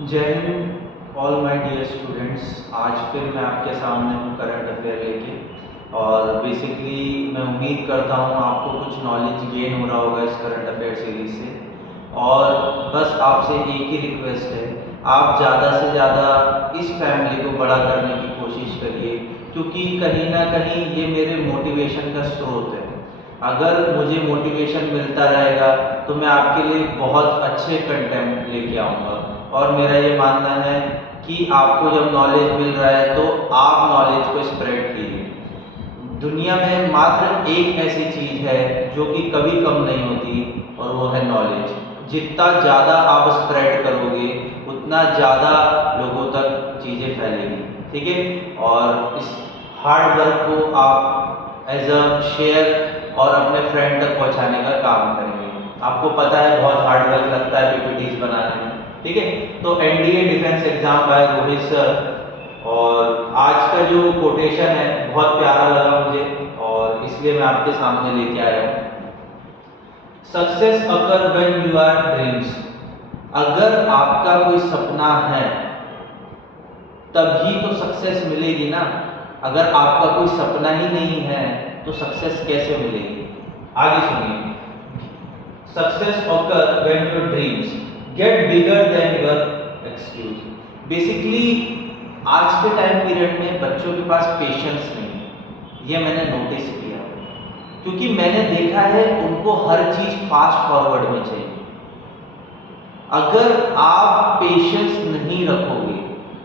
जय हिंद all my dear students. आज फिर मैं आपके सामने हूँ करंट अफेयर लेके। और बेसिकली मैं उम्मीद करता हूँ आपको कुछ नॉलेज गेन हो रहा होगा इस करंट अफेयर सीरीज से। और बस आपसे एक ही रिक्वेस्ट है, आप ज़्यादा से ज़्यादा इस फैमिली को बड़ा करने की कोशिश करिए, क्योंकि कहीं ना कहीं ये मेरे मोटिवेशन का स्रोत है। अगर मुझे मोटिवेशन मिलता रहेगा तो मैं आपके लिए बहुत अच्छे कंटेंट लेके आऊँगा। और मेरा ये मानना है कि आपको जब नॉलेज मिल रहा है तो आप नॉलेज को स्प्रेड कीजिए। दुनिया में मात्र एक ऐसी चीज़ है जो कि कभी कम नहीं होती, और वो है नॉलेज। जितना ज़्यादा आप स्प्रेड करोगे उतना ज़्यादा लोगों तक चीज़ें फैलेगी, ठीक है। और इस हार्ड वर्क को आप एज अ शेयर और अपने फ्रेंड तक पहुंचाने का काम करेंगे। आपको पता है बहुत हार्ड वर्क लगता है पीपीटीज बनाने में, ठीक है। तो NDA defence exam by Rohit sir, और आज का जो कोटेशन है बहुत प्यारा लगा मुझे, और इसलिए मैं आपके सामने लेके आया हूँ। Success occur when you are dreams. अगर आपका कोई सपना है तभी तो सक्सेस मिलेगी ना। अगर आपका कोई सपना ही नहीं है तो सक्सेस कैसे मिलेगी? आगे सुनिए। Success occur when your dreams gate bigger than your excuse. Basically आज के टाइम पीरियड में बच्चों के पास पेशेंस नहीं है, ये मैंने नोटिस किया, क्योंकि मैंने देखा है उनको हर चीज फास्ट फॉरवर्ड में चाहिए। अगर आप पेशेंस नहीं रखोगे,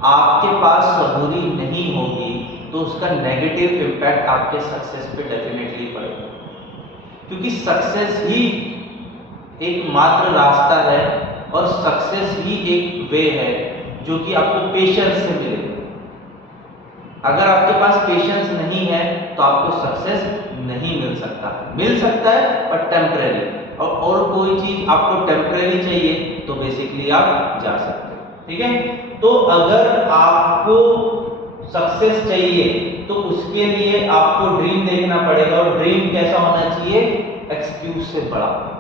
आपके पास सबूरी नहीं होगी, तो उसका नेगेटिव इम्पैक्ट आपके सक्सेस पे डेफिनेटली पड़ेगा। क्योंकि सक्सेस ही एक मात्र रास्ता है, और सक्सेस ही एक वे है जो कि आपको पेशेंस से मिलेगा। अगर आपके पास पेशेंस नहीं है तो आपको सक्सेस नहीं मिल सकता है पर टेम्परेरी। और कोई चीज आपको टेम्परेरी चाहिए तो बेसिकली आप जा सकते हैं, ठीक है। तो अगर आपको सक्सेस चाहिए तो उसके लिए आपको ड्रीम देखना पड़ेगा, और ड्रीम कैसा होना चाहिए? एक्सक्यूज से बड़ा।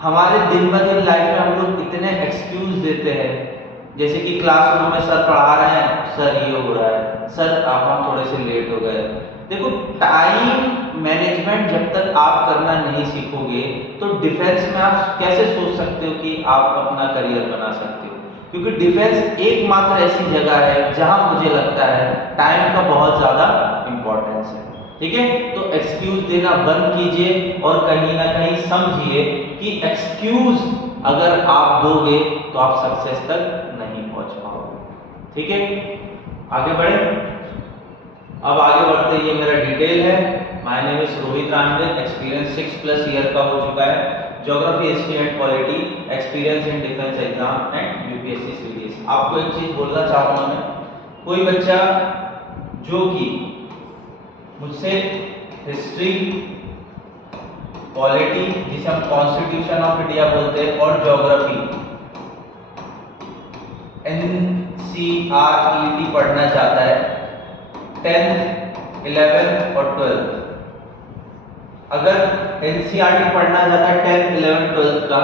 हमारे दिन ब दिन लाइफ में हम लोग इतने एक्सक्यूज देते हैं, जैसे कि क्लासरूम में सर पढ़ा रहे हैं, सर ये हो रहा है, सर हम थोड़े से लेट हो गए। देखो, टाइम मैनेजमेंट जब तक आप करना नहीं सीखोगे तो डिफेंस में आप कैसे सोच सकते हो कि आप अपना करियर बना सकते हो? क्योंकि डिफेंस एकमात्र ऐसी जगह है जहां मुझे लगता है टाइम का बहुत ज्यादा इंपॉर्टेंस है, ठीक है। तो एक्सक्यूज देना बंद कीजिए, और कहीं ना कहीं समझिए कि एक्सक्यूज अगर आप दोगे तो आप सक्सेस तक नहीं पहुंच पाओगे, ठीक है। आगे बढ़े। अब आगे बढ़ते ये मेरा डिटेल है। My name is Rohit रानवे, experience 6+ year का हो चुका है। Geography, history and polity, experience in defence exam and UPSC series. आपको एक चीज बोलना चाहूंगा मैं, कोई बच्चा जो कि मुझसे हिस्ट्री, पॉलिटी जिसे हम कॉन्स्टिट्यूशन ऑफ इंडिया बोलते हैं, और ज्योग्राफी NCERT पढ़ना चाहता है 10th, 11th और 12th। अगर NCERT पढ़ना चाहता है 10th, 11th, 12th का,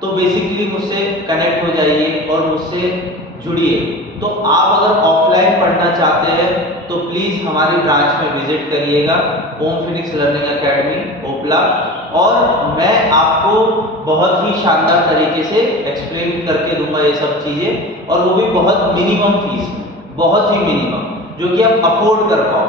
तो बेसिकली मुझसे कनेक्ट हो जाइए और मुझसे जुड़िए। तो आप अगर ऑफलाइन पढ़ना चाहते हैं तो प्लीज हमारी ब्रांच में विजिट करिएगा, ओम फिनिक्स लर्निंग एकेडमी, ओपला। और मैं आपको बहुत ही शानदार तरीके से एक्सप्लेन करके दूंगा ये सब चीजें, और वो भी बहुत मिनिमम फीस में, बहुत ही मिनिमम, जो कि आप अफोर्ड कर पाओ,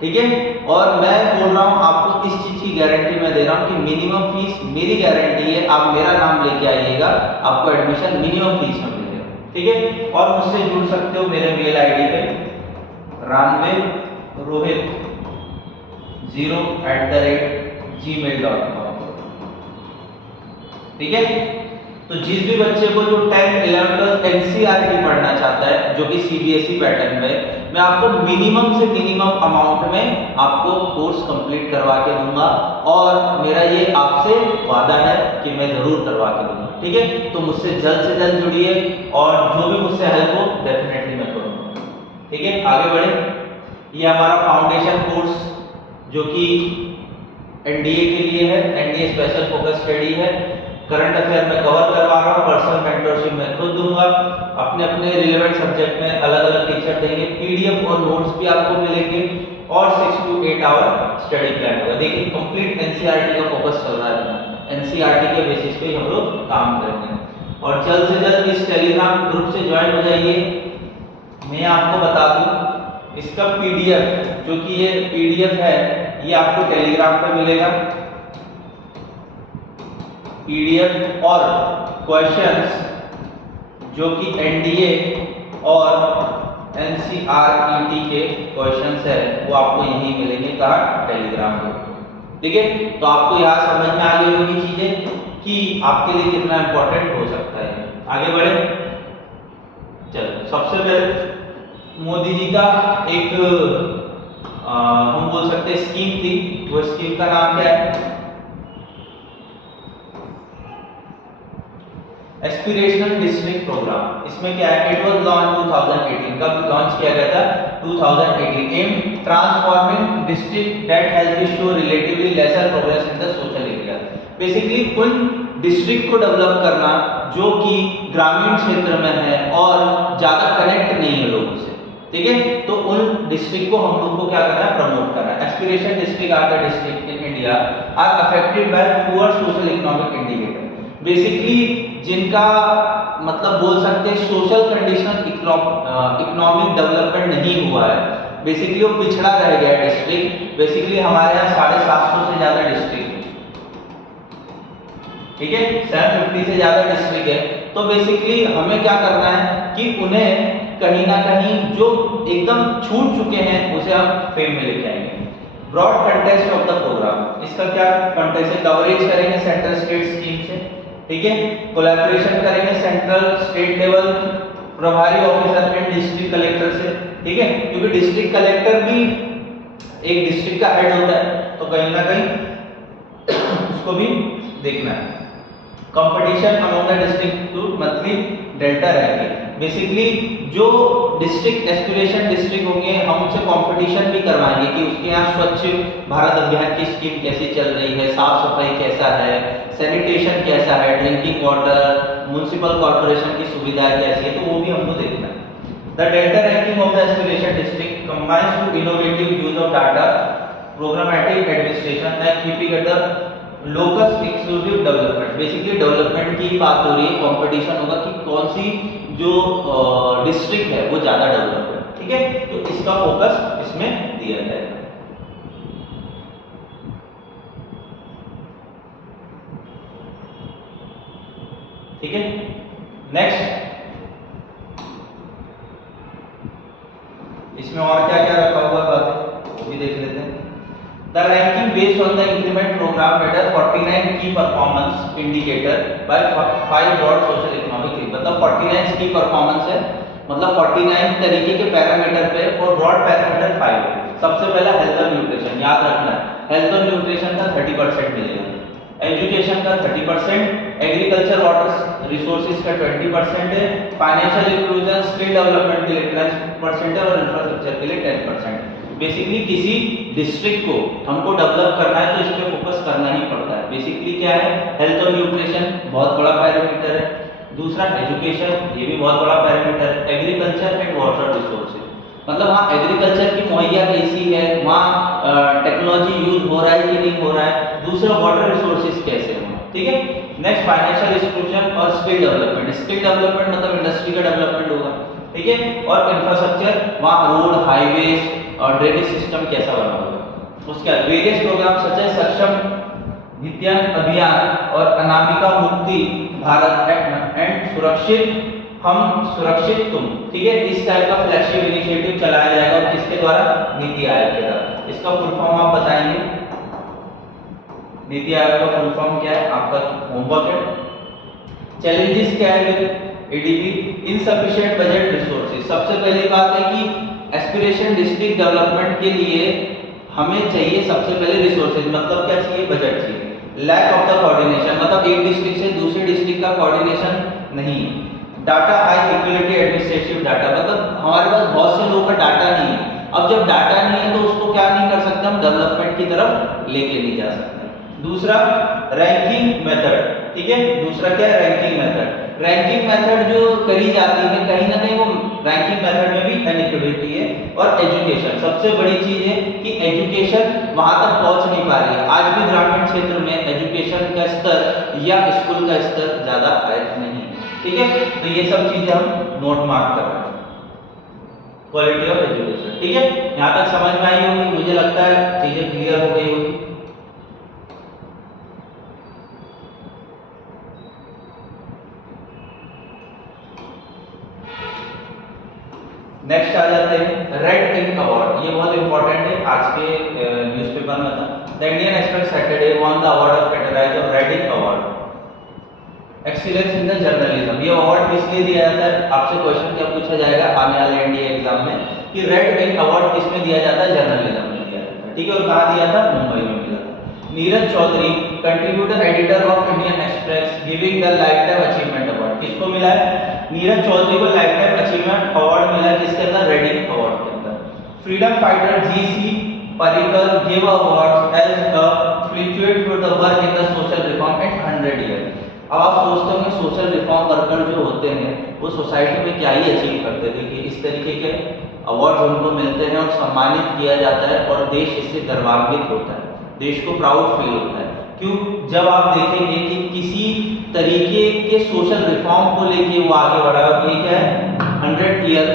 ठीक है। और मैं बोल रहा हूँ आपको, इस चीज की गारंटी मैं दे रहा हूँ कि मिनिमम फीस मेरी गारंटी है। आप मेरा नाम लेके आइएगा, आपको एडमिशन मिनिमम फीस में मिलेगा, ठीक है। और मुझसे जुड़ सकते हो मेरे मेल आईडी पे रानवे रोहित 0@gmail.com, ठीक है। तो जिस भी बच्चे को जो 10th, 11th NCERT पढ़ना चाहता है, जो कि CBSE पैटर्न में, मैं आपको मिनिमम से मिनिमम अमाउंट में आपको कोर्स कंप्लीट करवा के दूंगा, और मेरा ये आपसे वादा है कि मैं जरूर करवा के दूंगा, ठीक है। तो मुझसे जल्द से जल्द जुड़िए, और जो भी मुझसे हेल्प हो डेफिनेटली मैं करूंगा, ठीक है। आगे बढ़े। ये हमारा फाउंडेशन कोर्स जो कि एनडीए के लिए है, एनडीए स्पेशल फोकस स्टडी है। करंट अफेयर में कवर करवा रहा हूँ, पर्सनल मेंटरशिप में खुद दूंगा, अपने अपने रिलेवेंट सब्जेक्ट में अलग अलग टीचर देंगे, पीडीएफ और नोट्स भी आपको मिलेंगे और 6 to 8 आवर स्टडी प्लान होगा। देखिए कंप्लीट एनसीईआरटी का फोकस चल रहा है, एनसीईआरटी के बेसिस पे हम लोग काम करेंगे। और जल्द से जल्द इस टेलीग्राम ग्रुप से ज्वाइन हो जाइए। मैं आपको बता दूं इसका पीडीएफ, जो कि ये पीडीएफ है, ये आपको टेलीग्राम पे मिलेगा, पीडीएफ और क्वेश्चंस जो कि एनडीए और एनसीईआरटी के क्वेश्चंस है वो आपको यहीं मिलेंगे, कहाँ, टेलीग्राम पे। ठीक है, तो आपको यहाँ समझ में आ गई होगी चीजें कि आपके लिए कितना इंपॉर्टेंट हो सकता है। आगे बढ़े, चलो सबसे पहले मोदी जी का एक हम बोल सकते हैं स्कीम थी, वो स्कीम का नाम क्या है, एस्पिरेशनल डिस्ट्रिक्ट प्रोग्राम। इसमें क्या है, इट वाज लॉन्च 2018, कब लॉन्च किया गया था, 2018। Aim transforming district that has been show relatively lesser progress in the social area. Basically उन डिस्ट्रिक्ट को डेवलप करना जो कि ग्रामीण क्षेत्र में है और ज्यादा कनेक्ट नहीं है लोगों से। ठीक है, तो उन डिस्ट्रिक्ट को हम लोग को क्या करना है, प्रमोट करना है। Aspiration district are the district in India are affected by poor social economic indicator. Basically जिनका मतलब बोल सकते हैं सोशल कंडीशन इकोनॉमिक डेवलपमेंट नहीं हुआ है, बेसिकली वो पिछड़ा रह गया है डिस्ट्रिक्ट। बेसिकली हमारे यहाँ 750 से ज्यादा डिस्ट्रिक्ट, ठीक है, 750 से ज्यादा डिस्ट्रिक्ट है। तो बेसिकली हमें क्या करना है कि उन्हें कहीं ना कहीं जो एकदम छूट चुके हैं उसे हम फेम में लेके आएंगे। Broad contest of the program, इसका क्या कंटेस्ट है, कवरेज करेंगे सेंट्रल स्टेट स्कीम से, ठीक है, कोलैबोरेशन करेंगे सेंट्रल स्टेट लेवल प्रभारी ऑफिसर एंड डिस्ट्रिक्ट कलेक्टर से, ठीक है, क्योंकि डिस्ट्रिक्ट कलेक्टर भी एक डिस्ट्रिक्ट का हेड होता है, तो कहीं ना कहीं उसको भी देखना है। Competition among the district to monthly delta ranking, basically जो डिस्ट्रिक्ट एस्पिरेशन डिस्ट्रिक्ट होंगे हम उनसे कंपटीशन भी करवाएंगे कि उसके यहाँ स्वच्छ भारत अभियान की स्कीम कैसी चल रही है, साफ सफाई कैसा है, सैनिटेशन कैसा है, ड्रिंकिंग वाटर, म्युनिसिपल कॉर्पोरेशन की सुविधा कैसी है, तो वो भी हमको देखना है। The delta ranking of the aspiration district combines to innovative use of data, programmatic administration and keeping at the locus exclusive development. Basically development की बात हो रही है, कंपटीशन होगा कि कौन सी जो डिस्ट्रिक्ट है वो ज्यादा डेवलप है, ठीक है, तो इसका फोकस इसमें दिया जाएगा। ठीक है, नेक्स्ट इसमें और क्या क्या रखा हुआ बातें वो भी देख लेते हैं। The ranking based on the increment program better 49 key performance indicator by 5 broad social economic things। मतलब 49 की परफॉर्मेंस है, मतलब 49 तरीके के पैरामीटर पे और ब्रॉड पैरामीटर 5 है। सबसे पहला हेल्थ और न्यूट्रिशन, याद रखना है, हेल्थ और न्यूट्रिशन का 30% मिलेगा, एजुकेशन का 30%, एग्रीकल्चर वाटर रिसोर्सेज का 20% है, फाइनेंशियल इंक्लूजन स्किल डेवलपमेंट के लिए 10% है और इंफ्रास्ट्रक्चर के लिए 10%। बेसिकली किसी डिस्ट्रिक्ट को हमको डेवलप करना है तो इस पे फोकस करना ही पड़ता है। बेसिकली क्या है, हेल्थ और न्यूट्रिशन बहुत बड़ा पैरामीटर है, दूसरा एजुकेशन, ये भी बहुत बड़ा पैरामीटर है, एग्रीकल्चर एंड वाटर रिसोर्सेज, मतलब हाँ एग्रीकल्चर की मुहैया कैसी है, वहाँ टेक्नोलॉजी यूज हो रहा है कि नहीं हो रहा है, दूसरा वाटर रिसोर्सेज कैसे हैं, ठीक है। नेक्स्ट फाइनेंशियल इंक्लूजन और स्किल डेवलपमेंट, स्किल डेवलपमेंट मतलब इंडस्ट्री का डेवलपमेंट होगा, ठीक है, और इंफ्रास्ट्रक्चर, वहाँ रोड, हाईवेज और ड्रेनेज सिस्टम कैसा बना होगा। उसके बाद वेरियस प्रोग्राम सच एज सक्षम विद्यान अभियान और अनामिका मुक्ति भारत एंड सुरक्षित हम सुरक्षित तुम, ठीक है, इस टाइप का फ्लैगशिप इनिशिएटिव चलाया जाएगा और किसके द्वारा, नीति आयोग के द्वारा। इसका फुल फॉर्म आप बताएंगे, नीति आयोग का फुल फॉर्म क्या है, आपका होमवर्क है। चैलेंजेस क्या है एडीबी, इनसफिशिएंट बजट रिसोर्सेज। सबसे पहली बात है कि एस्पिरेशन डिस्ट्रिक्ट डेवलपमेंट के लिए हमें चाहिए सबसे पहले रिसोर्सेज, मतलब क्या चाहिए, बजट चाहिए। लैक ऑफ द कोऑर्डिनेशन, मतलब एक डिस्ट्रिक्ट से दूसरे डिस्ट्रिक्ट का कोऑर्डिनेशन नहीं। Data high equality administrative data, मतलब हमारे पास बहुत से लोगों का डाटा नहीं है। अब जब डाटा नहीं है तो उसको क्या नहीं कर सकते हम, डेवलपमेंट की तरफ लेके नहीं जा सकते। दूसरा रैंकिंग मेथड, ठीक है। दूसरा क्या है, रैंकिंग मेथड। रैंकिंग मेथड जो करी जाती है कहीं ना कहीं वो रैंकिंग मेथड में भी इनइक्वालिटी है। और एजुकेशन, सबसे बड़ी चीज है कि एजुकेशन वहां तक पहुंच नहीं पा रही है। आज भी ग्रामीण क्षेत्र में एजुकेशन का स्तर या स्कूल का स्तर ज्यादा है नहीं, ठीक है। तो ये सब चीजें हम नोट मार्क कर रहे हैं, क्वालिटी ऑफ एजुकेशन, ठीक है। यहाँ तक समझ में आई होगी, मुझे लगता है चीजें क्लियर हो गई होगी। नेक्स्ट आ जाते हैं रेड इंक अवार्ड। ये बहुत इंपॉर्टेंट है, आज के न्यूज़पेपर में था। The Indian Express Saturday won the award of categorize of red ink award excellence in the journalism. ये अवार्ड किस लिए दिया जाता है, आपसे क्वेश्चन क्या पूछा जाएगा आने वाले एनडीए एग्जाम में कि रेड इंक अवार्ड किस में दिया जाता है, जर्नलिज्म में दिया जाता है, ठीक है। और कहाँ दिया था, मुंबई में मिला था। Neeraj Chaudhary contributor editor of Indian Express giving the lifetime achievement award. किसको मिला है, नीरज चौधरी को लाइफ टाइम अचीवमेंट अवार्ड मिला है, किसके अंदर, रेड इंक अवार्ड के अंदर। Freedom fighter GC Parrikar give awards as a tribute for the work in the social reform at 100 year. अब आप सोचते होंगे सोशल रिफॉर्म वर्कर जो होते हैं वो सोसाइटी में क्या ही अचीव करते थे कि इस तरीके के अवार्ड उनको मिलते हैं और सम्मानित किया जाता है और देश इससे गर्वान्वित होता है, देश को प्राउड फील होता है। क्यों, जब आप देखेंगे कि किसी तरीके के सोशल रिफॉर्म को लेके वो आगे बढ़ा है, ये क्या है, 100 ईयर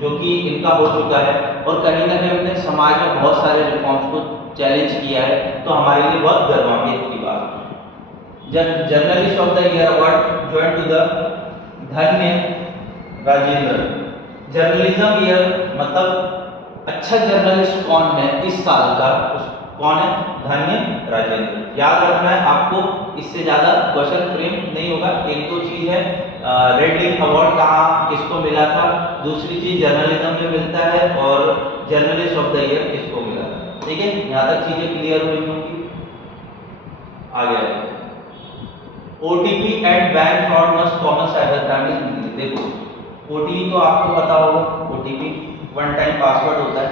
जो कि इनका हो चुका है और कहीं ना कहीं उन्होंने समाज में बहुत सारे रिफॉर्म्स को चैलेंज किया है, तो हमारे लिए बहुत गर्वान्वित की बात है। Journalist of the year award joint to the Dhanya Rajendran. Journalism year मतलब अच्छा जर्नलिस्ट कौन है इस साल का, कौन है, धन्य राजेंद्र। याद रखना है आपको, इससे ज्यादा क्वेश्चन फ्रेम नहीं होगा। एक तो चीज है रेड इंक अवार्ड कहाँ किसको मिला था, दूसरी चीज जर्नलिज्म में मिलता है और जर्नलिस्ट ऑफ द ईयर किसको मिला, ठीक है। यहाँ तक चीजें क्लियर हुई होंगी। आगे OTP and bank fraud must common cyber crime. देखो ओटीपी तो आपको पता होगा, ओटीपी वन टाइम पासवर्ड होता है।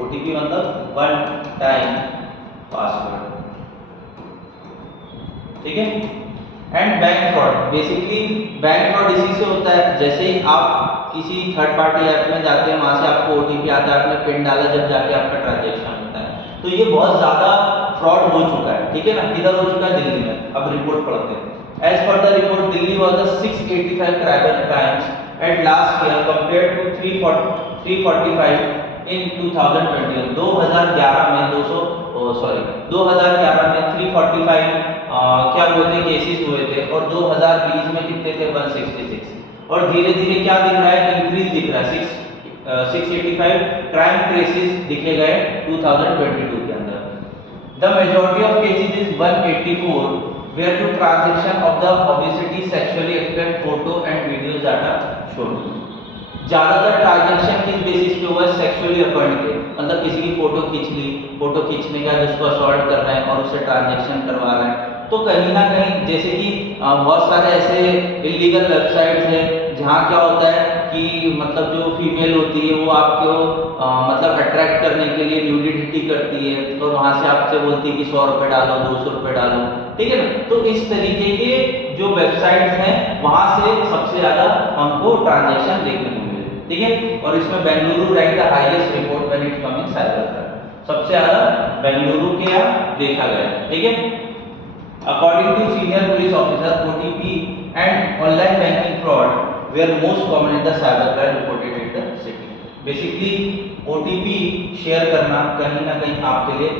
ओटीपी मतलब वन टाइम पासवर्ड, ठीक है। And bank fraud, basically bank fraud इसी से होता है, जैसे ही आप किसी थर्ड पार्टी ऐप में जाते हैं वहां से आपको ओटीपी आता है, आपने पिन डाला, जब जाके आपका ट्रांजैक्शन होता है। तो ये बहुत ज्यादा फ्रॉड हो चुका है, ठीक है ना। किधर हो चुका है, दिल्ली में। अब रिपोर्ट पढ़ते हैं। As per the report Delhi was the 685 cyber crimes at last year compared to 345 in 2021। 2011 में 2011 में 345 क्या हुए थे, केसेस हुए थे, और 2020 में कितने थे, 166। और धीरे धीरे क्या दिख रहा है, इंक्रीज दिख रहा है। 685 क्राइम केसेस दिखे गए 2022 के अंदर। The majority of cases is 184 where to transaction of the obesity sexually expect photo and videos data shown। ज्यादातर ट्रांजैक्शन किस बेसिस पे हुआ है, सेक्सुअली अफर्ड के, मतलब किसी की फोटो खींच ली, फोटो खींचने के बाद उसको असॉल्ट कर रहे हैं और उससे ट्रांजैक्शन करवा रहे हैं। तो कहीं ना कहीं जैसे कि बहुत सारे ऐसे इलीगल वेबसाइट्स हैं जहाँ क्या होता है कि मतलब जो फीमेल होती है वो आपको मतलब अट्रैक्ट करने के लिए न्यूडिटी करती है, तो वहाँ से आपसे बोलती है कि 100 रुपये डालो, 200 रुपये डालो, ठीक है ना। तो इस तरीके के जो वेबसाइट्स हैं वहाँ से सबसे ज़्यादा हमको ट्रांजैक्शन देखने को मिले, ठीक है। और इसमें Bengaluru rank the highest report when it come in cyber crime. सबसे ज़्यादा बेंगलुरु के यहाँ देखा गया, ठीक है। According to senior police officer OTP and online banking fraud were most common in the cyber crime reported in the city। Basically OTP share करना कहीं ना कहीं आपके लिए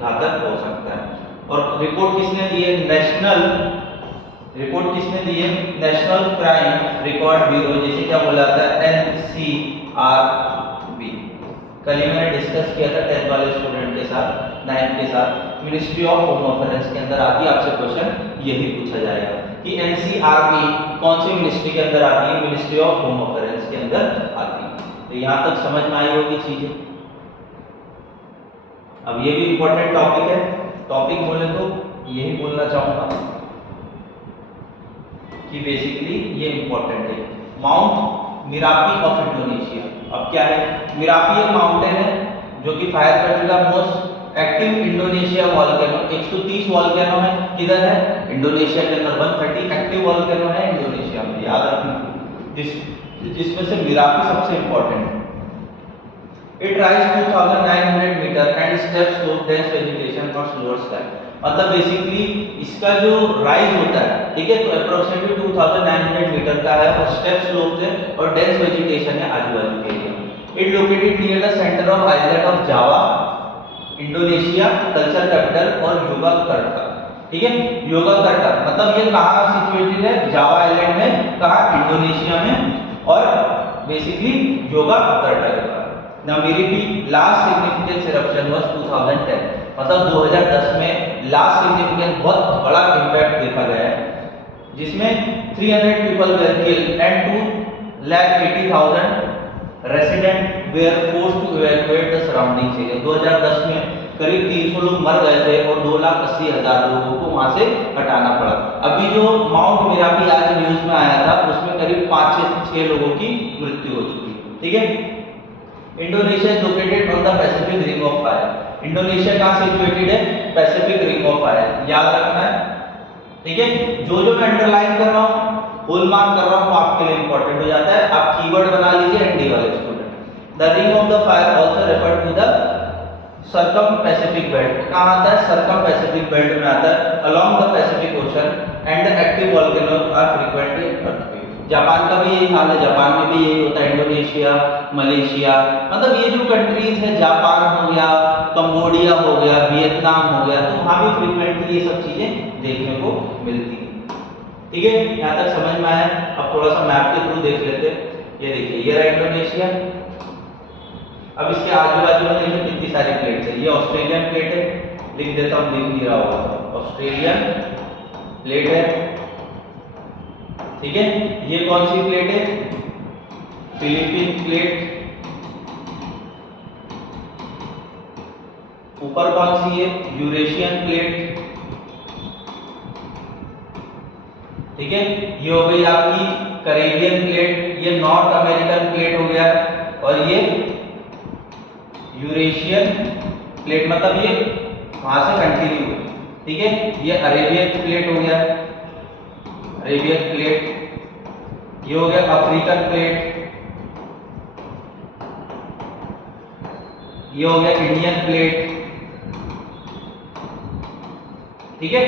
घातक हो सकता है। और रिपोर्ट किसने दी है, रिपोर्ट किसने दी है, नेशनल क्राइम रिकॉर्ड ब्यूरो, जिसे क्या बोला जाता है, NCRB। कल ही मैंने डिस्कस किया था 10th वाले स्टूडेंट के साथ, 9th के साथ। मिनिस्ट्री ऑफ होम अफेयर्स के अंदर आती है, आपसे क्वेश्चन यही पूछा जाएगा कि एनसीआरबी कौन सी मिनिस्ट्री के अंदर आती है, मिनिस्ट्री ऑफ होम अफेयर्स के अंदर आती है। तो यहां तक समझ में आई होगी चीजें। अब ये भी इंपॉर्टेंट टॉपिक है, टॉपिक बोले तो यही बोलना चाहूंगा कि बेसिकली ये इंपॉर्टेंट है। Mount Merapi of Indonesia. अब क्या है, मिरापी एक माउंटेन है जो कि फायर कंट्री का most active Indonesia volcano 130 volcano है, किधर है? इंडोनेशिया के अंदर। 130 एक्टिव वॉल्केनो है इंडोनेशिया में, याद रखना, जिसमें से मिरापी सबसे इंपॉर्टेंट है। It rises 2900 metre and step slope dense vegetation और स्लोअर स्काई। मतलब बेसिकली इसका जो राइज होता है, ठीक है, तो अप्रोक्सीमेटली 2900 मीटर का है और स्टेप स्लोप है और डेंस वेजिटेशन है आजू बाजू के area. It located near the centre of island of Java, Indonesia, culture capital और योगाकर्ता। ठीक है, योगाकर्ता मतलब ये कहाँ सिचुएटेड है? जावा आइलैंड में, कहाँ? इंडोनेशिया में, और बेसिकली योगाकर्ता के पास। Now Miripi last significant eruption was 2010, मतलब 2010 में लास्ट सिग्निफिकेंट बहुत बड़ा इम्पैक्ट देखा गया है, जिसमें 300 people were killed and 2,80,000 residents were forced to evacuate the surrounding area। 2010 में करीब 300 लोग मर गए थे और 2,80,000 लोगों को वहां से हटाना पड़ा। अभी जो माउंट मिरापी आज न्यूज में आया था उसमें करीब 5-6 लोगों की मृत्यु हो चुकी है। ठीक है, Indonesia is located on the Pacific ring of fire. Indonesia कहाँ सिचुएटेड है? पैसिफिक रिंग ऑफ फायर, याद रखना है। ठीक है, जो मैं अंडरलाइन कर रहा हूँ, होल मार्क कर रहा हूँ, आपके लिए इंपॉर्टेंट हो जाता है। आप कीवर्ड बना लीजिए एनडी वाले student. The ring of the fire also referred to the circum Pacific belt. कहाँ आता है? सर्कम पैसिफिक बेल्ट में आता है, along the Pacific Ocean and the active volcanoes are frequently earthquake. Japan का भी यही हाल है, जापान में भी यही होता है, इंडोनेशिया, मलेशिया, मतलब ये जो कंट्रीज है, जापान हो गया, कंबोडिया हो गया, वियतनाम हो गया, तो वहां भी फ्रीक्वेंटली ये सब चीजें देखने को मिलती है। ठीक है, यहाँ तक समझ में आया? अब थोड़ा सा मैप के थ्रू देख लेते हैं। ये देखिए, ये रहा इंडोनेशिया। अब इसके आजू बाजू में देखिए कितनी सारी प्लेट्स है। ये ऑस्ट्रेलियन प्लेट है, लिख देता हूँ, दिख नहीं रहा होगा, ऑस्ट्रेलियन प्लेट है। ठीक है, ये कौन सी प्लेट है? Philippine plate. ऊपर कौन सी है? Eurasian plate. ठीक है, ये हो गई आपकी कैरेबियन प्लेट, ये नॉर्थ अमेरिकन प्लेट हो गया, और ये यूरेशियन प्लेट, मतलब ये वहां से कंटिन्यू है। ठीक है, ये अरेबियन प्लेट हो गया, अरेबियन प्लेट। ये हो गया अफ्रीकन प्लेट, ये हो गया इंडियन प्लेट। ठीक है,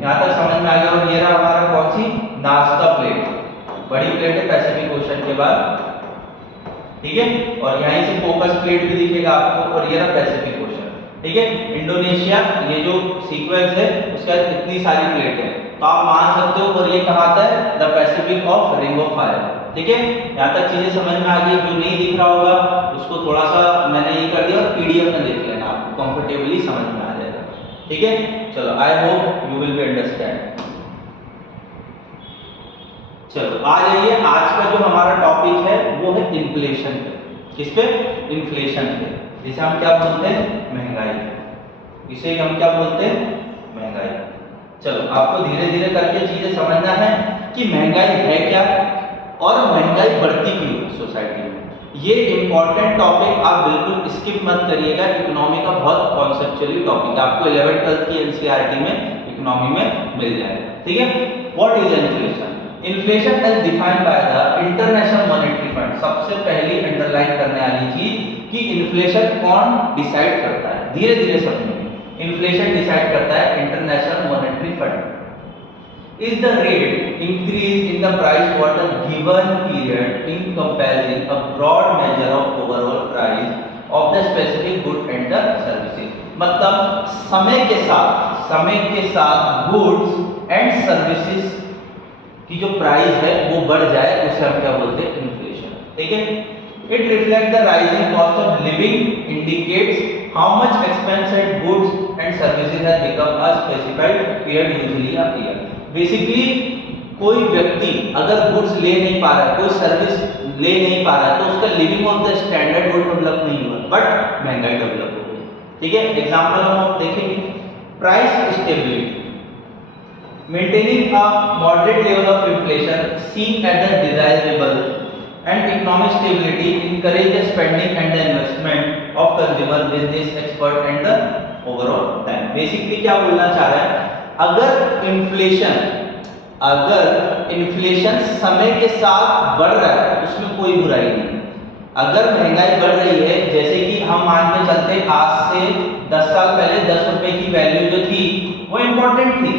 यहां तक समझ में आ गया। और ये रहा हमारा कौन सी? नाज़का प्लेट, बड़ी प्लेट है पैसिफिक ओशन के बाद। ठीक है, और यहीं से फोकस प्लेट भी दिखेगा आपको, और ये रहा पैसिफिक ओशन। ठीक है, इंडोनेशिया, ये जो सीक्वेंस है उसका इतनी सारी प्लेट है, तो आप मान सकते हो। और ये कहाँ आता है? The Pacific of ring of fire. ठीक है, यहाँ तक चीजें समझ में आ गई। जो नहीं दिख रहा होगा उसको थोड़ा सा मैंने ये कर दिया, और पीडीएफ में देख लेना, आपको कंफर्टेबली समझ में आ जाएगा। ठीक है, चलो, I hope you will be understand. चलो आ जाइए, आज का जो हमारा टॉपिक है वो है इन्फ्लेशन पे। किस पे? इन्फ्लेशन पे, जिसे हम क्या बोलते हैं? महंगाई। इसे हम क्या बोलते हैं? महंगाई। चलो, आपको धीरे धीरे करके चीजें समझना है कि महंगाई है क्या और महंगाई बढ़ती क्यों है सोसाइटी में। ये इंपॉर्टेंट टॉपिक आप बिल्कुल स्किप मत करिएगा। इकोनॉमी का बहुत कॉन्सेप्चुअली टॉपिक आपको 11th-12th की एनसीईआरटी में इकोनॉमी में मिल जाएगा। ठीक है, what is inflation? Inflation as defined by the International Monetary Fund. सबसे पहली अंडरलाइन करने वाली चीज कि इन्फ्लेशन कौन डिसाइड करता है, धीरे धीरे समझेंगे। इन्फ्लेशन डिसाइड करता है International Monetary Fund. Is the rate increase in the price for the given period in comparison a broad measure of overall price of the specific good and the services. मतलब समय के साथ goods and services की जो price है वो बढ़ जाए, उसे हम क्या बोलते हैं? इन्फ्लेशन। ठीक है, it reflect the rising cost of living, indicates how much expensive goods and services has become a specified period, usually a year. Basically कोई व्यक्ति अगर गुड्स ले नहीं पा रहा है, कोई सर्विस ले नहीं पा रहा है, तो उसका लिविंग ऑफ द स्टैंडर्ड वो डेवलप नहीं हुआ, बट महंगाई डेवलप हो गई। ठीक है, एग्जांपल हम देखेंगे। Price stability, maintaining a moderate level of inflation seen as the desirable, and economic stability encourages spending and the investment of consumer, business, expert and the overall time. Basically क्या बोलना चाह रहा है, अगर इन्फ्लेशन समय के साथ बढ़ रहा है उसमें कोई बुराई नहीं। अगर महंगाई बढ़ रही है, जैसे कि हम मान के चलते आज से 10 साल पहले 10 रुपए की वैल्यू जो थी वो इम्पोर्टेंट थी,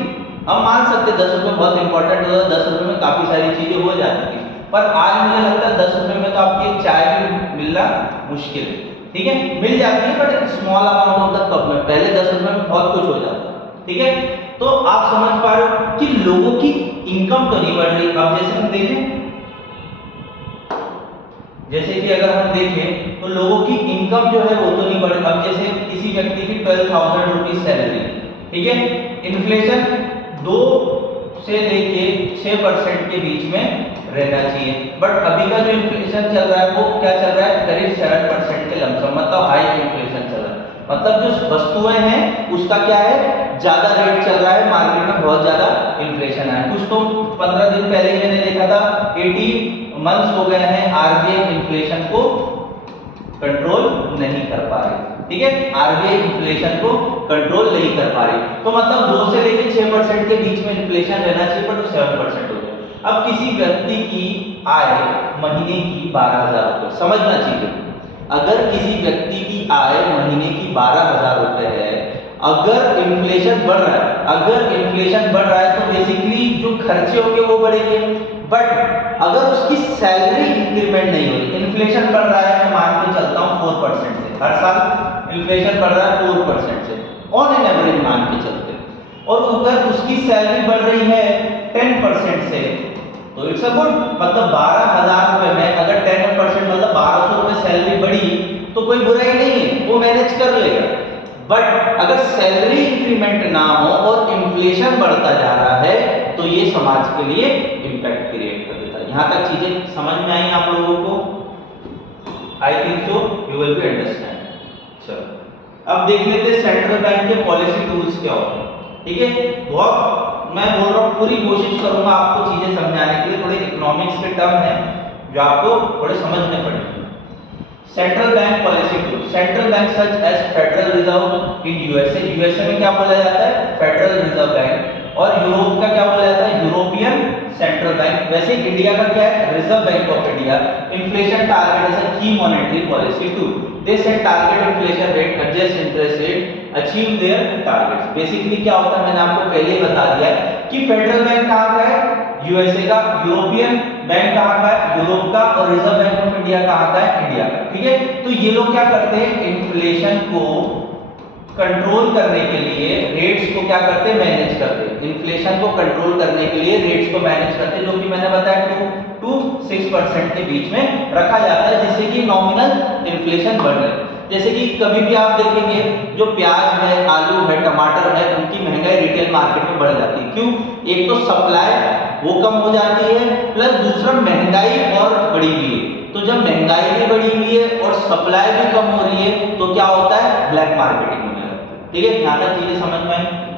हम मान सकते 10 रुपए बहुत इंपॉर्टेंट होता, 10 रुपए में काफी सारी चीजें हो जाती थी, पर आज मुझे लगता है 10 रुपए में तो आपकी एक चाय भी मिलना मुश्किल है। ठीक है, मिल जाती है but small amount of the cup में, पहले 10 रुपए में बहुत कुछ हो जाता। ठीक है, तो आप समझ पा रहे हो कि लोगों की इनकम तो नहीं बढ़ रही। अब जैसे हम देखें, जैसे कि अगर हम देखें तो लोगों की इनकम जो है वो तो नहीं बढ़ रही। अब जैसे किसी व्यक्ति की 12,000 रुपीज सैलरी, ठीक है, इन्फ्लेशन 2 से लेके 6% के बीच में रहना चाहिए, बट अभी का जो इन्फ्लेशन चल रहा है वो क्या चल रहा है, करीब 7% के लमसम, मतलब हाई इन्फ्लेशन चल रहा है। मतलब जो वस्तुएं हैं उसका क्या है, ज्यादा रेट चल रहा है, मार्केट में बहुत ज्यादा इन्फ्लेशन है। कुछ तो 15 दिन पहले मैंने देखा था 18 मंथ्स हो गए हैं आरबीआई इन्फ्लेशन को कंट्रोल नहीं कर पा रही। ठीक है, आरबीआई इन्फ्लेशन को कंट्रोल नहीं कर पा रही, तो मतलब 2 से लेकर 6% के बीच में इन्फ्लेशन रहना चाहिए, पर 7% हो गया। अब किसी व्यक्ति की आय महीने की 12,000 रुपए, समझना चाहिए, अगर किसी व्यक्ति की आय महीने की 12,000 रुपए है, अगर इन्फ्लेशन बढ़ रहा है, तो बेसिकली जो खर्चे होंगे वो बढ़ेंगे, बट अगर उसकी सैलरी इंक्रीमेंट नहीं हो रही, इन्फ्लेशन बढ़ रहा है, मैं मान के चलता हूँ 4% से, हर साल इन्फ्लेशन बढ़ रहा है 4% से ऑन एन एवरेज मान के चलते, और अगर उसकी सैलरी बढ़ रही है 10% से, तो इट्स अ गुड, मतलब 12,000 रुपए में अगर 10% मतलब 1,200 रुपए सैलरी बढ़ी तो कोई बुराई नहीं है, वो मैनेज कर लेगा। बट अगर सैलरी इंक्रीमेंट ना हो और इन्फ्लेशन बढ़ता जा रहा है तो ये समाज के लिए इम्पैक्ट क्रिएट कर देता है। यहां तक चीजें समझ में आई आप लोगों को? I think so you will be understand. चलो अब देख लेते हैं सेंट्रल बैंक के पॉलिसी टूल्स क्या होते हैं। ठीक है, बहुत मैं बोल रहा हूँ, पूरी कोशिश करूंगा आपको चीजें समझाने के लिए, थोड़े इकोनॉमिक्स के टर्म हैं जो आपको थोड़े समझने पड़ेंगे। Central bank policy tool, central bank such as Federal Reserve in USA में क्या बोला जाता है, फेडरल रिजर्व बैंक, और यूरोप का क्या बोला जाता है, यूरोपियन सेंट्रल बैंक। वैसे इंडिया का क्या है, Reserve Bank of India. Inflation target as a key monetary policy tool, they set target inflation rate, adjust interest rate, achieve their targets. Basically क्या होता है, मैंने आपको पहले ही बता दिया है कि फेडरल बैंक कहां का है, यूएसए का, यूरोपियन बैंक कहां का है, यूरोप का, और रिजर्व बैंक ऑफ इंडिया कहां का है, इंडिया का। ठीक है, तो ये लोग क्या करते हैं, इन्फ्लेशन को कंट्रोल करने के लिए रेट्स को क्या करते हैं, मैनेज करते हैं। इन्फ्लेशन को कंट्रोल करने के लिए रेट्स को मैनेज करते हैं, जो कि मैंने बताया 2 to 6% के बीच में रखा जाता है, जिससे कि नॉमिनल इन्फ्लेशन बढ़ रहे। जैसे कि कभी भी आप देखेंगे जो प्याज है, आलू है, टमाटर है, उनकी महंगाई रिटेल मार्केट में बढ़ जाती है। क्यों? एक तो सप्लाई वो कम हो जाती है, प्लस दूसरा महंगाई और बढ़ी हुई है। तो जब महंगाई भी बढ़ी हुई है और सप्लाई भी कम हो रही है तो क्या होता है, ब्लैक मार्केटिंग होने लगती है। ठीक है, यहाँ तक चीजें समझ में आई।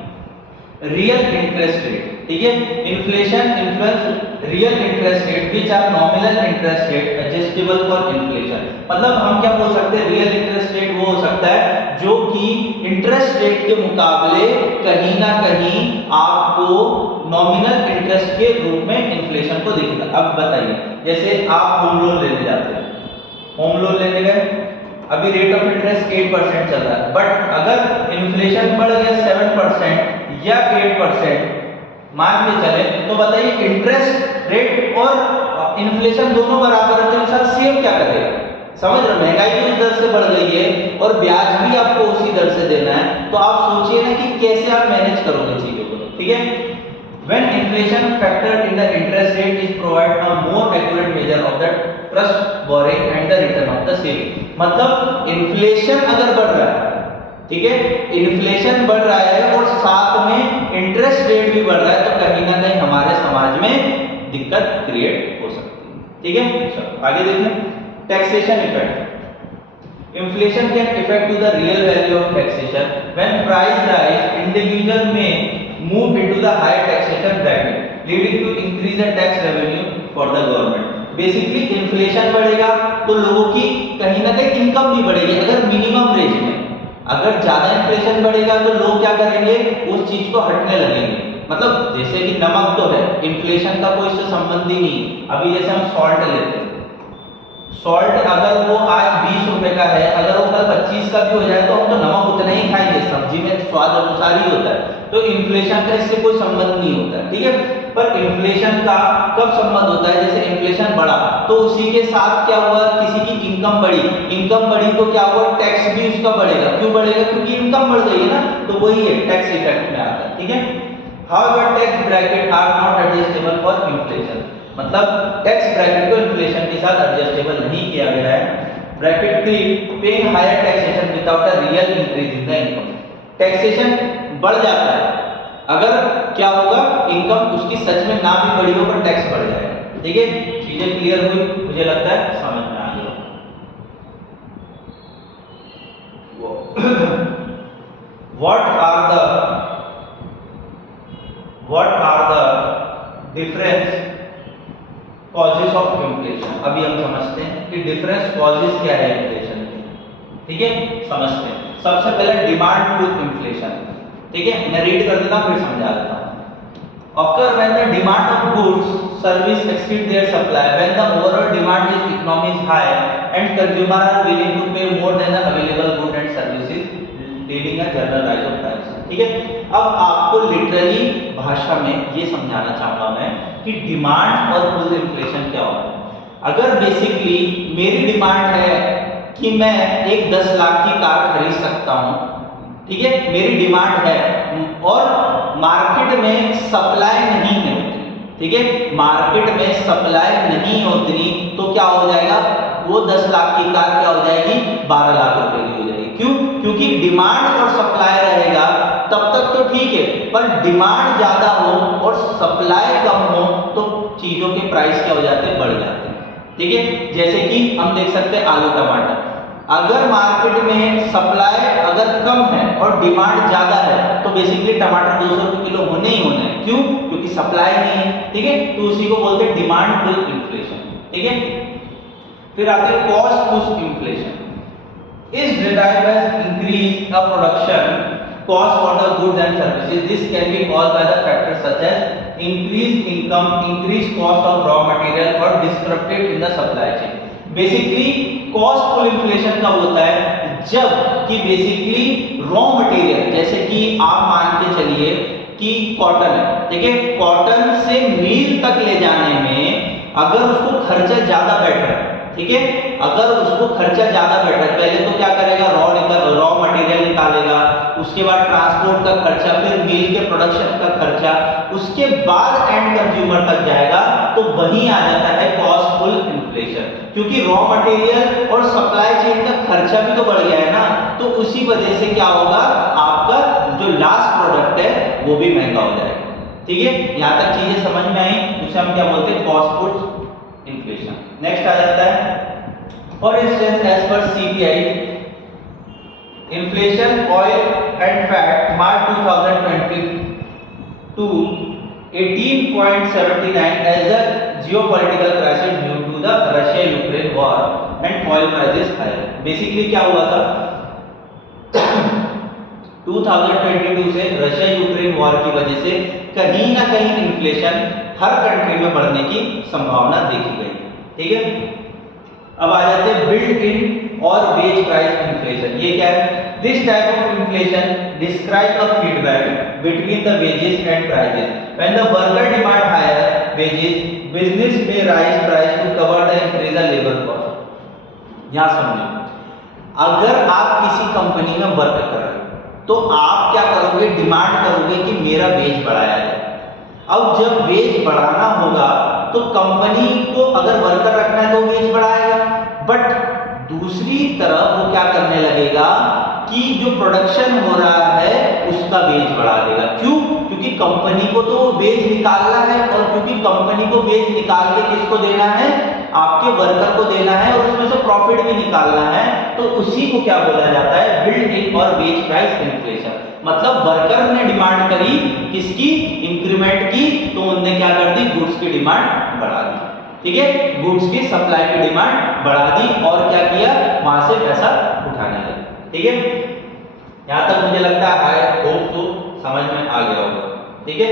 रियल इंटरेस्ट रेट, ठीक है, inflation influence real interest rate which are nominal interest rate adjustable for inflation. मतलब हम क्या बोल सकते हैं, रियल इंटरेस्ट रेट वो हो सकता है जो कि इंटरेस्ट रेट के मुकाबले कहीं ना कहीं आपको नॉमिनल इंटरेस्ट के रूप में इन्फ्लेशन को दिखेगा। अब बताइए, जैसे आप होम लोन लेने जाते हैं, होम लोन लेने गए, अभी रेट ऑफ इंटरेस्ट 8% चल रहा है, बट अगर इन्फ्लेशन बढ़ गया 7% या 8% मान के चले, तो बताइए इंटरेस्ट रेट और इन्फ्लेशन दोनों बराबर है, तो इंसान सेव क्या करेगा? समझ रहे, महंगाई भी उस दर से बढ़ गई है और ब्याज भी आपको उसी दर से देना है, तो आप सोचिए ना कि कैसे आप मैनेज करोगे चीजों को। ठीक है, when inflation factor in the interest rate is provide a more accurate measure of the trust borrowing and the return of the saving। मतलब इन्फ्लेशन अगर बढ़ रहा है, ठीक है, इन्फ्लेशन बढ़ रहा है और साथ में इंटरेस्ट रेट भी बढ़ रहा है, तो कहीं ना कहीं हमारे समाज में दिक्कत क्रिएट हो सकती है। ठीक है, चलो आगे देखें। Taxation effect, inflation can effect to the real value of taxation when price rise individual में move into the higher taxation bracket leading to increase the tax revenue for the government। Basically inflation बढ़ेगा तो लोगों की कहीं ना कहीं income भी बढ़ेगी। अगर मिनिमम रेंज में अगर ज्यादा इन्फ्लेशन बढ़ेगा तो लोग क्या करेंगे, उस चीज को हटने लगेंगे। मतलब जैसे कि नमक तो है, इन्फ्लेशन का कोई इससे संबंध ही नहीं। अभी जैसे हम सॉल्ट लेते हैं, सॉल्ट अगर वो आज 20 रुपए का है, अगर वो कल 25 का भी हो जाए तो हम तो नमक उतना ही खाएंगे, सब्जी में स्वाद अनुसार ही होता है। तो इन्फ्लेशन का इससे कोई संबंध नहीं होता है, ठीक है। पर इन्फ्लेशन का कब संबंध होता है, जैसे इन्फ्लेशन बढ़ा तो उसी के साथ क्या हुआ, किसी की इनकम बढ़ी, इनकम बढ़ी तो क्या हुआ, टैक्स भी उसका बढ़ेगा। क्यों बढ़ेगा, क्योंकि इनकम बढ़ गई है ना, तो वही है टैक्स इफेक्ट में आता है, ठीक है। However tax bracket are not adjustable for inflation, मतलब टैक्स ब्रैकेट को इन्फ्लेशन के साथ एडजस्टेबल नहीं किया गया है। Bracket 3 paying higher taxation without a real increase in the income, taxation बढ़ जाता है अगर क्या होगा, इनकम उसकी सच में ना भी बढ़ी हो पर टैक्स बढ़ जाएगा, ठीक है। चीजें क्लियर हुई, मुझे लगता है समझ में आ गया। what are the difference causes of inflation, अभी हम समझते हैं कि डिफरेंस कॉजेस क्या है इन्फ्लेशन के, ठीक है, समझते हैं। सबसे पहले डिमांड टू इन्फ्लेशन, ठीक है, मैं रीड कर देता हूं फिर समझा देता हूं। occur when the demand of goods service exceed their supply, when the overall demand is economy is high and consumer are willing to pay more than the available goods and services, leading a general rise of price, ठीक है। अब आपको literally भाषा में ये समझाना चाहूंगा मैं कि डिमांड और पुल इन्फ्लेशन क्या होता है। अगर बेसिकली मेरी डिमांड है कि मैं एक 10 लाख की कार खरीद सकता हूं, ठीक है, मेरी डिमांड है, और मार्केट में सप्लाई नहीं है उतनी, ठीक है, मार्केट में सप्लाई नहीं है उतनी, तो क्या हो जाएगा, वो 10 लाख की कार क्या हो जाएगी, 12 लाख रुपए की हो जाएगी। क्यों, क्योंकि डिमांड और सप्लाई रहेगा तब तक तो ठीक है, पर डिमांड ज्यादा हो और सप्लाई कम हो तो चीजों के प्राइस क्या हो जाते हैं, बढ़ जाते हैं, ठीक है। जैसे कि हम देख सकते हैं आलू टमाटर, अगर मार्केट में सप्लाई अगर कम है और डिमांड ज्यादा है तो बेसिकली टमाटर 200 रुपए किलो होने ही होना है। क्यों, क्योंकि सप्लाई नहीं है, ठीक है, तो उसी को बोलते हैं डिमांड पुल इन्फ्लेशन, ठीक है। फिर आते हैं cost push inflation, is derived as increase of production cost for the goods and services. This can be caused by the factors such as increased income, increased cost of raw material or disrupted in the supply chain. Basically cost pull inflation कब होता है, जब कि basically raw material, जैसे कि आप मान के चलिए कि कॉटन है, ठीक है, कॉटन से मील तक ले जाने में अगर उसको खर्चा ज्यादा बैठ रहा है, ठीक है, अगर उसको खर्चा ज्यादा बैठ रहा है, पहले तो क्या करेगा, रॉ मटेरियल निकालेगा, उसके बाद ट्रांसपोर्ट का खर्चा, फिर मिल के प्रोडक्शन का खर्चा, उसके बाद एंड कंज्यूमर तक जाएगा, तो वहीं आ जाता है कॉस्ट पुल इन्फ्लेशन। क्योंकि रॉ मटेरियल और सप्लाई चेन का खर्चा भी तो बढ़ गया है ना, तो उसी वजह से क्या होगा, आपका जो लास्ट प्रोडक्ट है वो भी महंगा हो जाएगा, ठीक है। यहां तक चीजें समझ में आई, उसे हम क्या बोलते हैं, कॉस्ट पुल इन्फ्लेशन। नेक्स्ट आ जाता है, for instance as per CPI inflation oil and fat March 2022 18.79 as a geopolitical crisis due to the Russia-Ukraine war and oil prices higher. Basically क्या हुआ था 2022 से रशिया यूक्रेन वॉर की वजह से कहीं ना कहीं इन्फ्लेशन हर कंट्री में बढ़ने की संभावना देखी गई, ठीक है। अब आ जाते हैं बिल्ट इन और वेज प्राइस इन्फ्लेशन। ये क्या है, this type of inflation describe a feedback between the wages and prices when the worker demand higher wages business में raise price to cover the increase the labour cost. यहां समझो, अगर आप किसी company में वर्क कर रहे हो तो आप क्या करोगे, डिमांड करोगे कि मेरा वेज बढ़ाया जाए। अब जब वेज बढ़ाना होगा तो कंपनी को अगर वर्कर रखना है तो वेज बढ़ाएगा, बट दूसरी तरफ वो क्या करने लगेगा कि जो प्रोडक्शन हो रहा है उसका वेज बढ़ा देगा। क्यों, क्योंकि कंपनी को तो वेज निकालना है, और क्योंकि कंपनी को वेज निकाल के किसको देना है, आपके वर्कर को देना है, और उसमें से प्रॉफिट भी निकालना है, तो उसी को क्या बोला जाता है, बिल्ट इन और वेज प्राइस इन्फ्लेशन। मतलब वर्कर ने डिमांड करी किसकी, इंक्रीमेंट की, तो उन्होंने क्या कर दी, गुड्स की डिमांड बढ़ा दी, ठीक है, गुड्स की सप्लाई की डिमांड बढ़ा दी, और क्या किया, वहां से पैसा उठाने लगे, ठीक है। यहाँ तक मुझे लगता है आई होप सो समझ में आ गया होगा। ठीक है,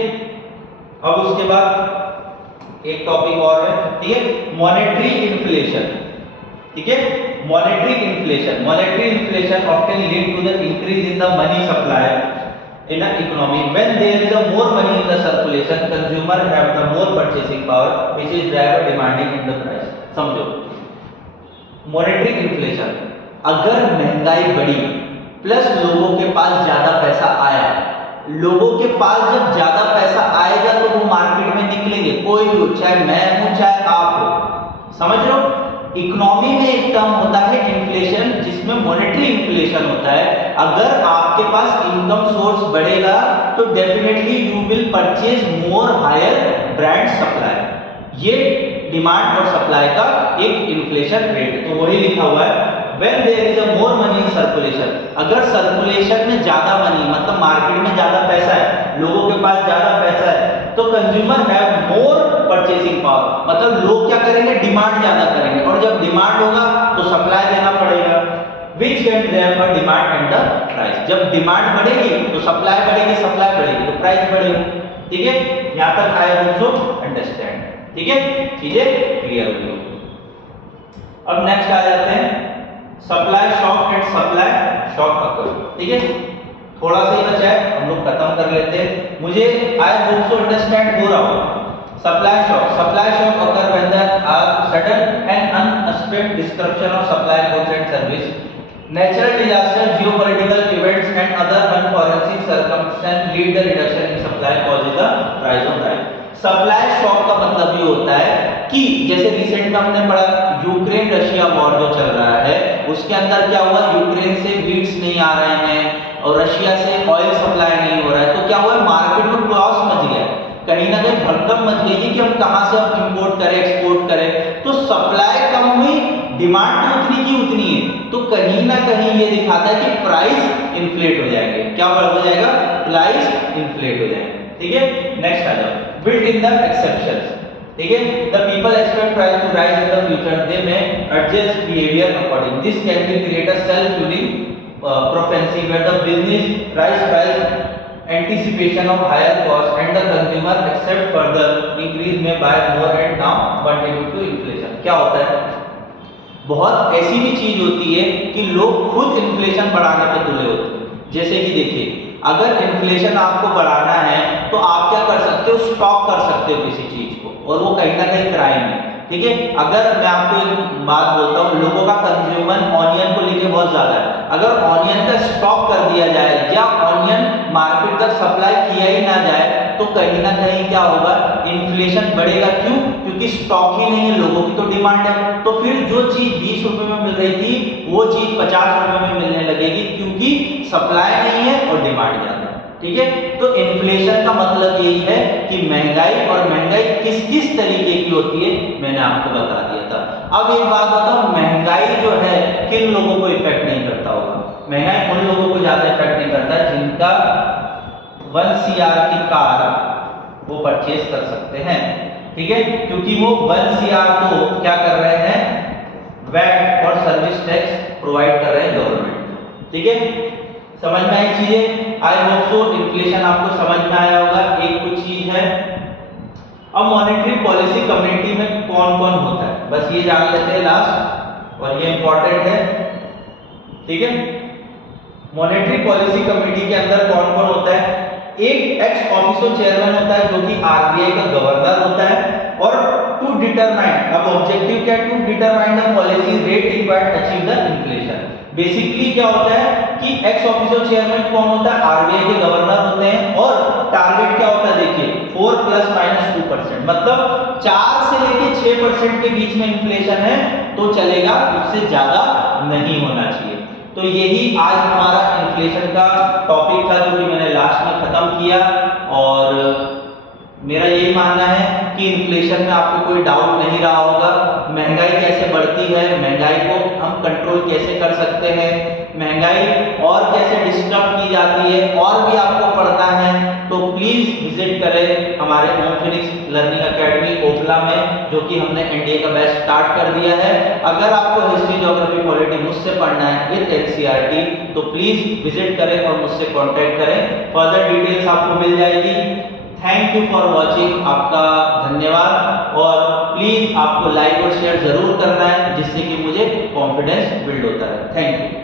अब उसके बाद एक टॉपिक और है, ठीक है, मॉनेटरी इन्फ्लेशन। ठीक है, monetary inflation often lead to the increase in the money supply in an economy. When there is a more money in the circulation, consumer have the more purchasing power, which is driver demanding in the price. समझो, monetary inflation, अगर महंगाई बढ़ी plus लोगों के पास ज्यादा पैसा आया, लोगों के पास जब ज्यादा पैसा आएगा तो वो मार्केट में निकलेंगे, कोई भी हो, चाहे मैं हूं चाहे आप हो। समझ लो, इकोनॉमी में एक टर्म होता है इन्फ्लेशन, जिसमें मॉनेटरी इन्फ्लेशन होता है। अगर आपके पास इनकम सोर्स बढ़ेगा तो definitely you will purchase more higher brand supply. ये डिमांड और सप्लाई का एक इन्फ्लेशन रेट है, तो वही लिखा हुआ है when there is a more money in circulation। अगर सर्कुलेशन में ज्यादा मनी, मतलब मार्केट में ज्यादा पैसा है, लोगों के पास ज्यादा पैसा है, तो consumer have more purchasing power, मतलब लोग क्या करेंगे, डिमांड ज्यादा करेंगे, और जब डिमांड होगा तो सप्लाई देना पड़ेगा, which can therefore demand and the price। जब डिमांड बढ़ेगी तो सप्लाई बढ़ेगी, सप्लाई बढ़ेगी तो प्राइस बढ़ेगा। ठीक है, यहां तक आई होप सो अंडरस्टैंड। ठीक है, चीजें क्लियर हो गई। अब नेक्स्ट आ जाते हैं supply shock and supply shock occur. ठीक है, थोड़ा सा ही बचा है, हम लोग खत्म कर लेते हैं। मुझे आई होप सो अंडरस्टैंड हो रहा होगा। Supply shock occur when there are sudden and unexpected disruption of supply goods and service, natural disaster, geopolitical events and other unforeseen circumstances lead the reduction in supply causes the rise of price। Supply shock का मतलब ये होता है कि जैसे recent में हमने पढ़ा यूक्रेन रशिया वॉर जो चल रहा है, उसके अंदर क्या हुआ, यूक्रेन से बीड्स नहीं आ रहे हैं और रशिया से ऑयल सप्लाई नहीं हो रहा है, तो क्या हुआ, मार्केट में क्लॉस मच गया, कहीं ना कहीं भगदड़ मच गई कि हम कहां से अब इंपोर्ट करें एक्सपोर्ट करें। तो सप्लाई कम हुई, डिमांड तो उतनी की उतनी है, तो कहीं ना कहीं ये दिखाता है कि प्राइस इन्फ्लेट हो जाएंगे। क्या हो जाएगा, प्राइस इन्फ्लेट हो जाएंगे। ठीक है, नेक्स्ट आ जाओ, बिल्ट इन द एक्सेप्शंस। ठीक है, the people expect price to rise in the future, they may adjust behaviour according, this can be create a self यूनिंग propensity where the business raise price anticipation of higher cost and the consumer accept further increase may buy more and now contribute to inflation। क्या होता है, बहुत ऐसी भी चीज होती है कि लोग खुद इन्फ्लेशन बढ़ाने पे तुले होते हैं। जैसे कि देखिए, अगर इन्फ्लेशन आपको बढ़ाना है तो आप क्या कर सकते हो, स्टॉक कर सकते हो किसी चीज को, और वो कहीं ना कहीं क्राइम है। ठीक है, अगर मैं आपको एक बात बोलता हूँ, लोगों का कंज्यूमर ऑनियन को लेके बहुत ज्यादा है, अगर ऑनियन का स्टॉक कर दिया जाए या ऑनियन मार्केट तक सप्लाई किया ही ना जाए तो कहीं ना कहीं क्या होगा, इन्फ्लेशन बढ़ेगा। क्यों, क्योंकि स्टॉक ही नहीं है, लोगों की तो डिमांड है, तो फिर जो चीज 20 रुपए में मिल रही थी वो चीज 50 रुपए में मिलने लगेगी, क्योंकि सप्लाई नहीं है और डिमांड ज्यादा है। ठीक है, तो इन्फ्लेशन का मतलब यही है कि महंगाई, और महंगाई किस किस तरीके की होती है मैंने आपको बता दिया था। अब एक बात बताओ, महंगाई जो है किन लोगों को इफेक्ट नहीं करता होगा, महंगाई उन लोगों को ज्यादा इफेक्ट नहीं करता जिनका 1 CR की कार वो परचेज कर सकते हैं। ठीक है, क्योंकि वो 1 CR को क्या कर रहे हैं, वैट और सर्विस टैक्स प्रोवाइड कर रहे हैं गवर्नमेंट। ठीक है, समझ में आई चीजें, आई होप सो इन्फ्लेशन आपको समझ में आया होगा। एक कुछ चीज है, अब मॉनेटरी पॉलिसी कमेटी में कौन कौन होता है, बस ये जान लेते हैं लास्ट, और ये इंपॉर्टेंट है। ठीक है, मॉनेटरी पॉलिसी कमेटी के अंदर कौन कौन होता है, एक एक्स ऑफिसो चेयरमैन होता है जो कि आरबीआई का गवर्नर होता है, और टू डिटरमाइन, अब ऑब्जेक्टिव क्या है, to determine the policy rate required achieve the inflation. Basically क्या होता है कि एक्स ऑफिसो चेयरमैन कौन होता है, आरबीआई के गवर्नर होते हैं, और टारगेट क्या होता है, देखिए 4 ± 2%, मतलब 4 से लेके 6% के बीच में इन्फ्लेशन है तो चलेगा, उससे ज्यादा नहीं होना चाहिए। तो यही आज हमारा इन्फ्लेशन का टॉपिक था जो कि मैंने लास्ट में खत्म किया, और मेरा यही मानना है कि इन्फ्लेशन में आपको कोई डाउट नहीं रहा होगा, महंगाई कैसे बढ़ती है, महंगाई को हम कंट्रोल कैसे कर सकते हैं, महंगाई और कैसे डिस्टर्ब की जाती है, और भी आपको पढ़ना है तो प्लीज विजिट करें हमारे ओम फिनिक्स लर्निंग एकेडमी ओखला में, जो कि हमने एनडीए का बैच स्टार्ट कर दिया है। अगर आपको हिस्ट्री, ज्योग्राफी, पॉलिटी मुझसे पढ़ना है विद एनसीईआरटी तो प्लीज विजिट करें और मुझसे कांटेक्ट करें, फर्दर डिटेल्स आपको मिल जाएगी। थैंक यू फॉर वॉचिंग, आपका धन्यवाद, और प्लीज आपको लाइक और शेयर जरूर करना है जिससे कि मुझे कॉन्फिडेंस बिल्ड होता है। Thank you.